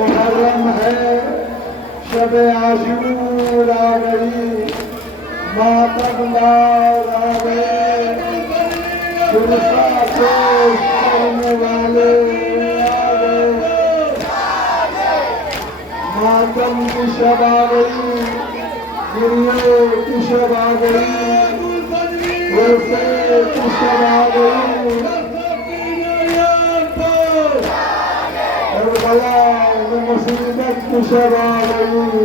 मुहर्रम है, शब आशूर आ गई, मातम आ गए, सुरसा पेश करने वाले आ गए, मातम की शब आ गई, गिरिये की शब आ गई, वर्षे की शब आ गई, मुसीबत की शब आ गई,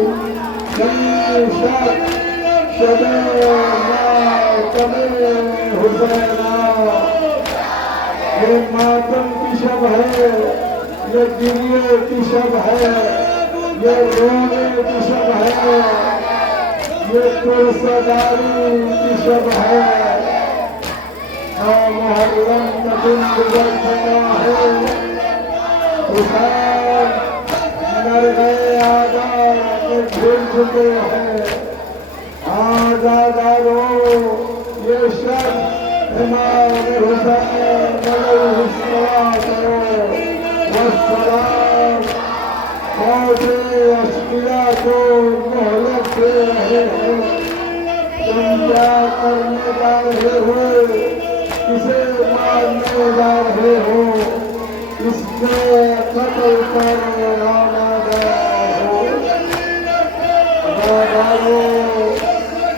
शबे मातमे हुसैना। ये मातम की शब है, ये गिरिये की शब है, ये रोने की शब है, ये पुरसदारी की शब है। मुहर्रम का दिन गुजर चुका है, हुसैन मर गए, आजाद भूल चुके हैं। आजादारो ये शब इमाम हुसैन वस्सलाम मौते अश्किया को मोहलत दे रहे हैं। तुम क्या करने जा रहे हो, किसे मारने जा रहे हो, इससे कत्ल कर आमादा हो।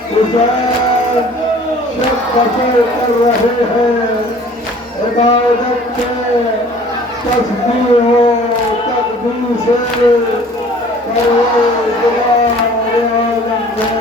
हुसैन शब बसर कर रहे हैं, इबादत के तस्बीह हो तकदीर से परवरदिगार आलम में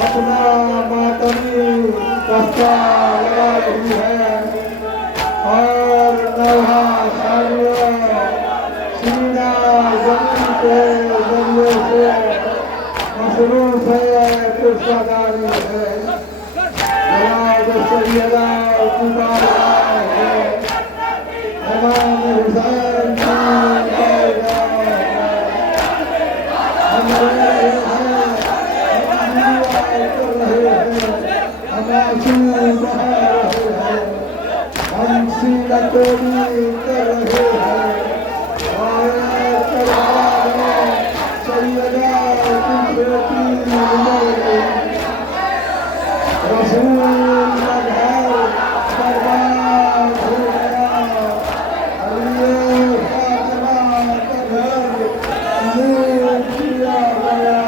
अपना मातमी दस्ता लगा रही है और नौहा सारिया सीना जमीन के जरिए से मसरूफ है, पुरस्कारी है। जनाब सैयदा है इमाम हुसैन हम सीरत भी कर रहे हैं और करवार में सैयदा की बेटी रसूल का घर बर्बाद हो गया, अली फातिमा का घर लूट लिया गया।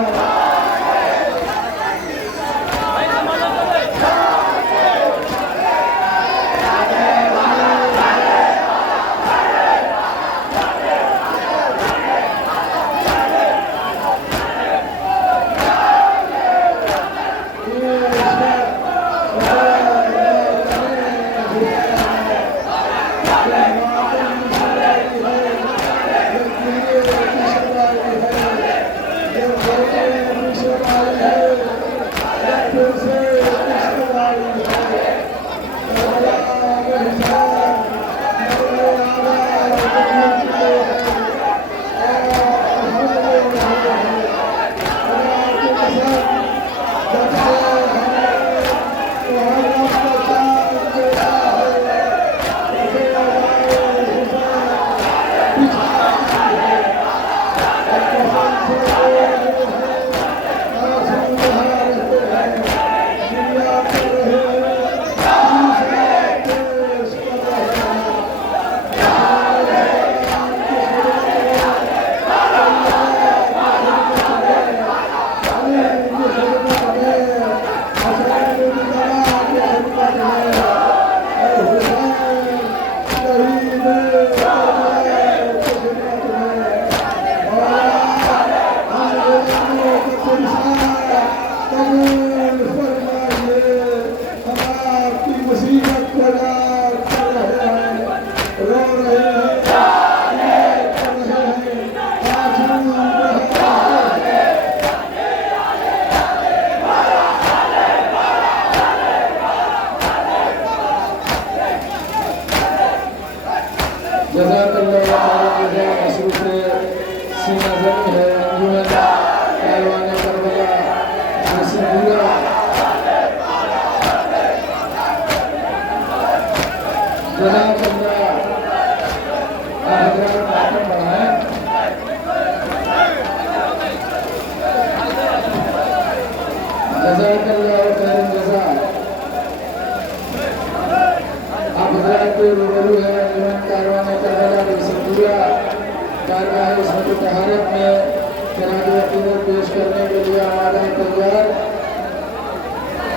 पेश करने के लिए हमारा तैयार।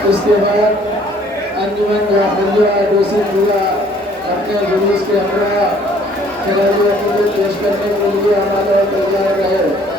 इसके बाद अंजुमन जाफरिया दूसरी पूरा अपने जुलूस के हमरा पेश करने के लिए हमारा तैयार रहे।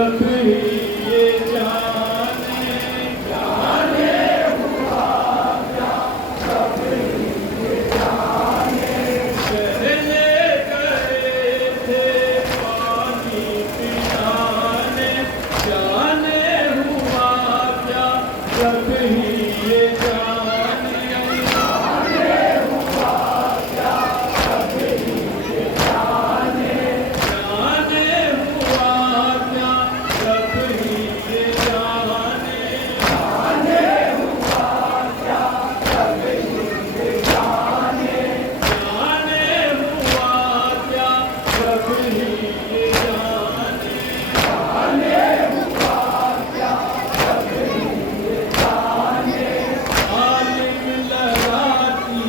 सब ही ये जाने जाने हुआ क्या सब ही ये जाने पहले गए थे पानी पिलाने जाने हुआ क्या सब ही ये जाने जाने हुआ क्या सब ही ये जाने जाने हुआ क्या सब ही ये जाने जाने हुआ क्या सब ही ये जाने जाने हुआ क्या सब ही ये जाने जाने हुआ क्या सब ही ये जाने आलिम लगाती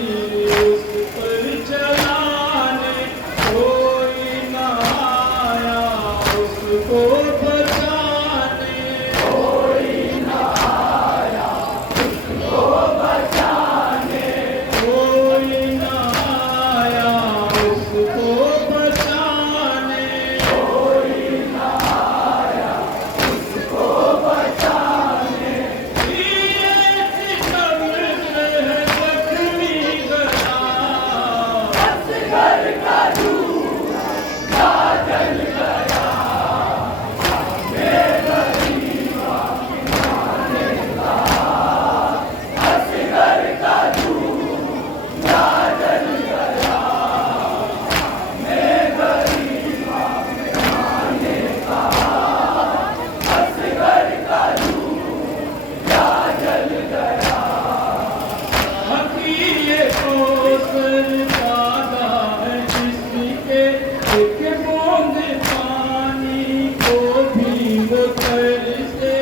उस पर चलाने कोई न आया उसको बचाने कोई न आया उसको बचाने कोई न आया उसको बचाने कोई न आया उसको बचाने ये कब्र में जख्मी गया असगर का दूल्हा जल गया मैं गरीबा किनारे का असगर का दूल्हा जल गया मैं गरीबा किनारे का असगर का दूल्हा जल गया ये कोसर दादा है जिसके एक बूंद पानी को भी वो तरसे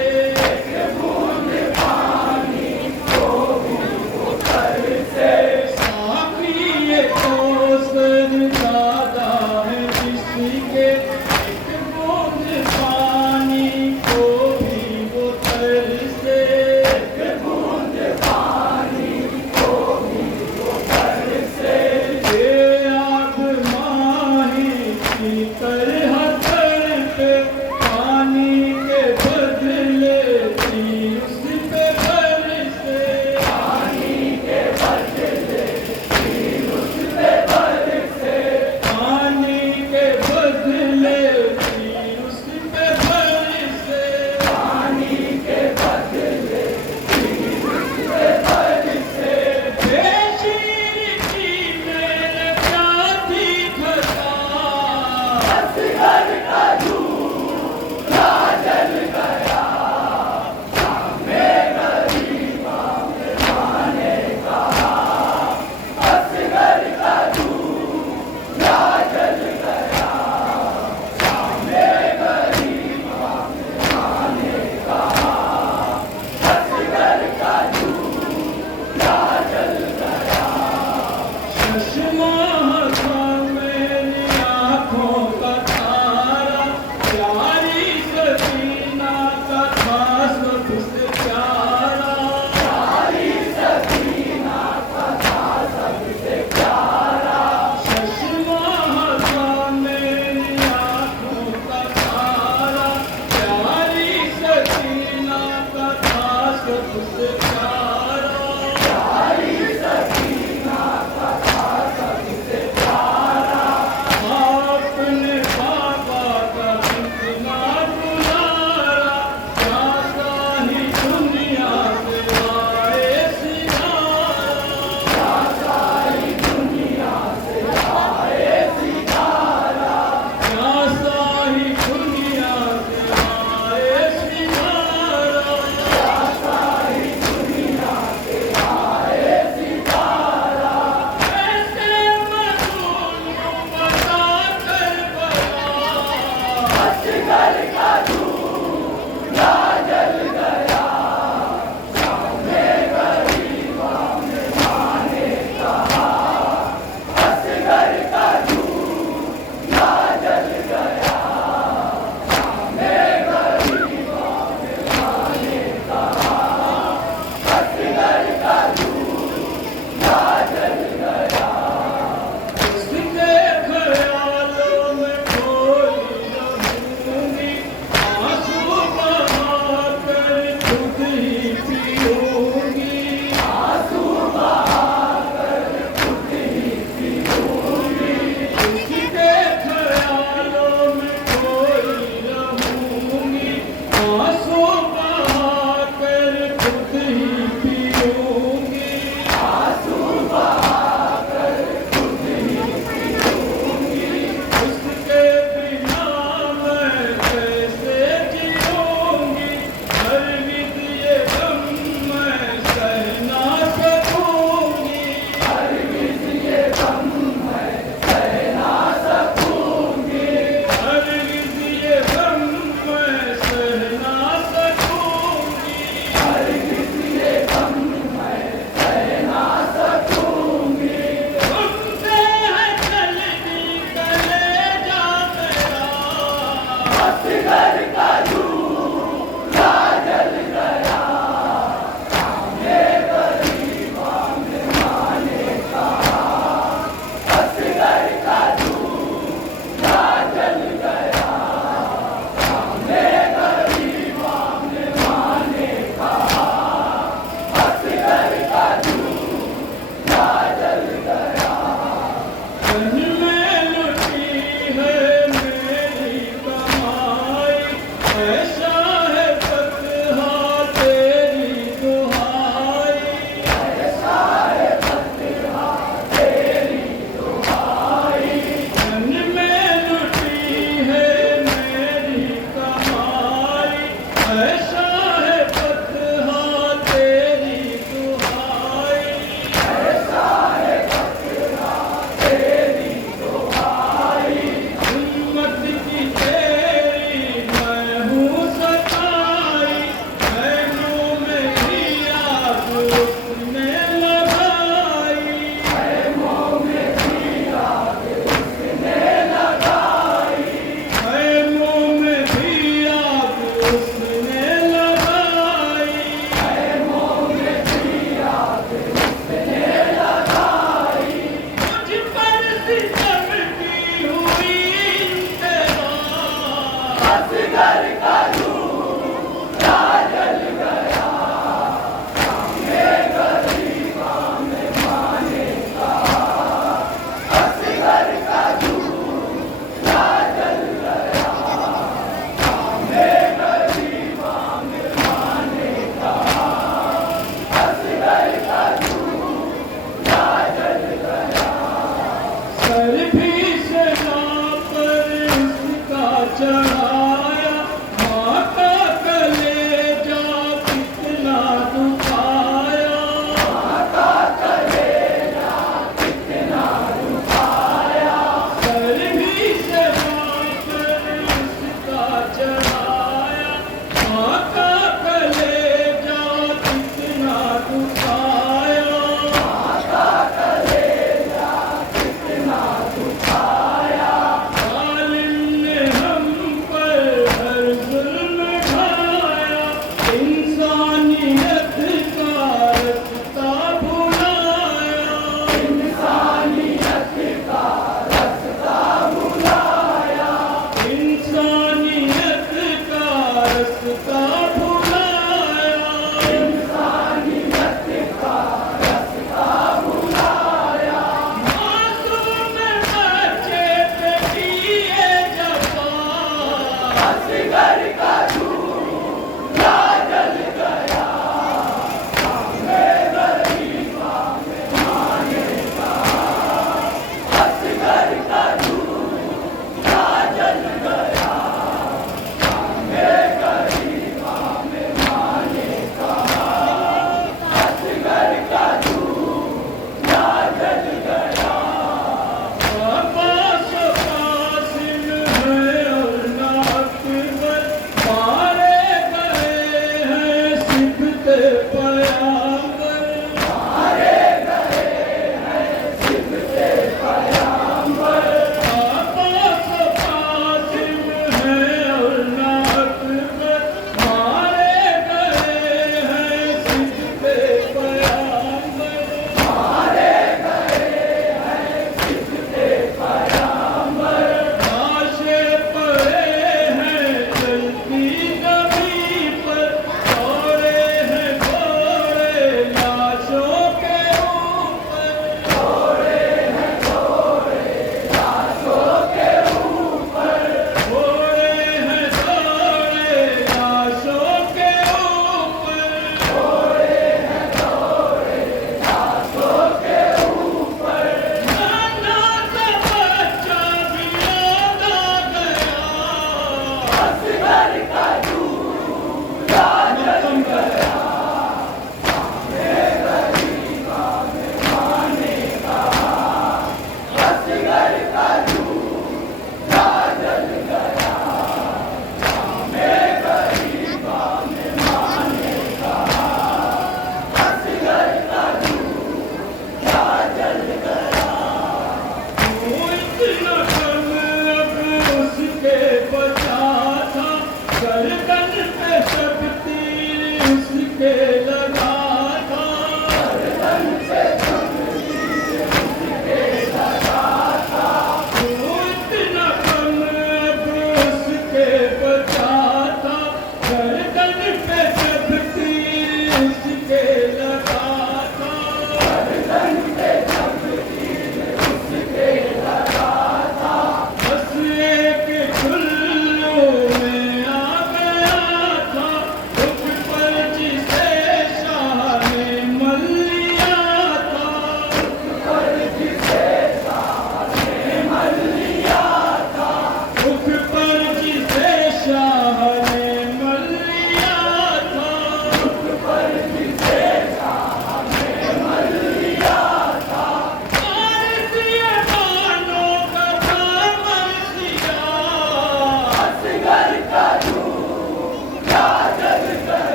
एक बूंद पानी को भी वो तरसे साकी ये कोसर दादा है जिसके एक बूंद पानी को भी वो तरसे एक बूंद पानी को भी वो तरसे ये आग माही की तरह तड़पे पानी के बदले थी उस पे बरसे पानी के बदले थी उस पे बरसे पानी के बदले थी उस पे बरसे पानी के बदले थी उस पे बरसे बेशीर की मेरे क्या थी खता असगर का दूल्हा जल गया मैं गरीबा मेहमाने कहा असगर का दूल्हा जल गया मैं गरीबा मेहमाने कहा असगर का दूल्हा जल गया चश्मा था मेरी आँखों का तारा प्यारी सकीना का था सबसे प्यारा प्यारी सकीना का था सबसे प्यारा चश्मा था मेरी आँखों का तारा प्यारी सकीना का था सबसे प्यारा प्यारी सकीना का था सबसे प्यारा आपने बाबा का इतना दुलारा क्या साही दुनिया से आए सितारा क्या साही दुनिया से आए सितारा क्या साही दुनिया से आए सितारा क्या साही दुनिया से आए सितारा ऐसे मजनून बता कर बता असगर का दूल्हा जल गया मैं गरीबा मेहमाने कहा असगर का दूल्हा जल गया मैं गरीबा मेहमाने कहा असगर का दूल्हा जल गया उसके ख्यालों में खोई रहूंगी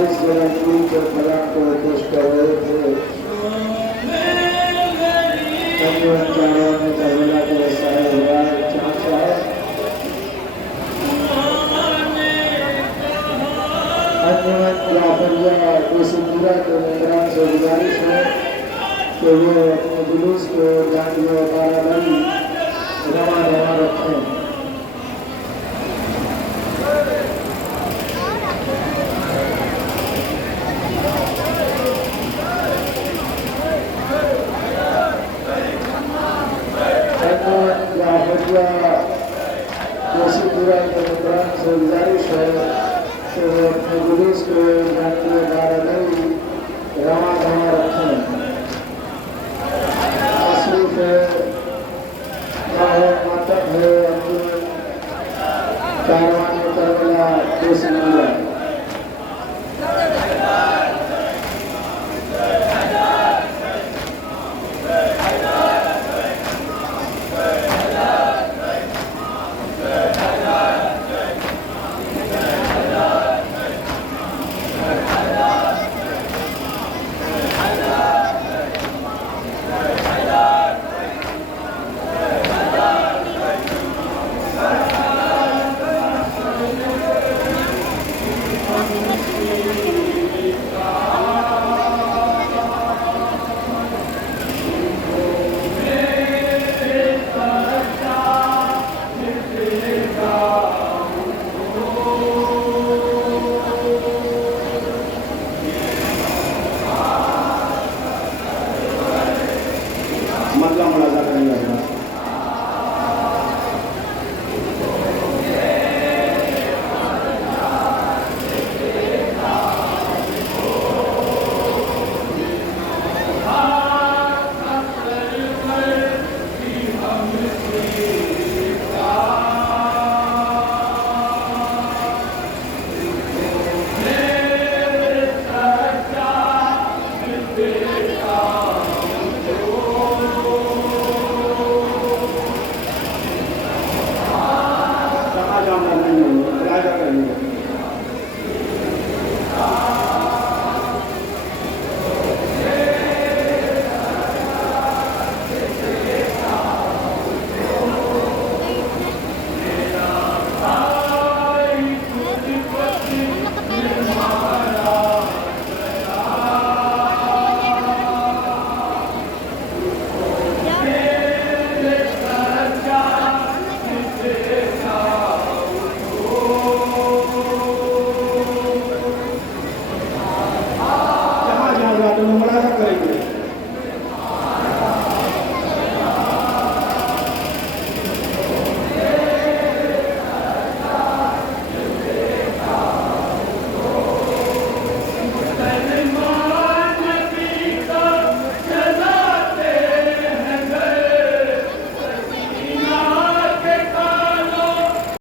40 जगह पूरी के फलां को पेश कर रहे थे। अंजुमन चारों में करबला के सारे हुआ चाचा अंजुमन जाफरिया कोसिंदरा के मेहमान से गुजारिश है कि वो अपने जुलूस को जानिए बाराबरी रवा रवा रखें। कोसिंदरा के मेहमान से गुजारिश है कि वो अपने जुलूस को जानिए बाराबरी रवा रवा रखें। मसरूफ है मातम है अंजुमन कारवान करबला कोसिंदरा। मतलब मुलाजा करेंगे।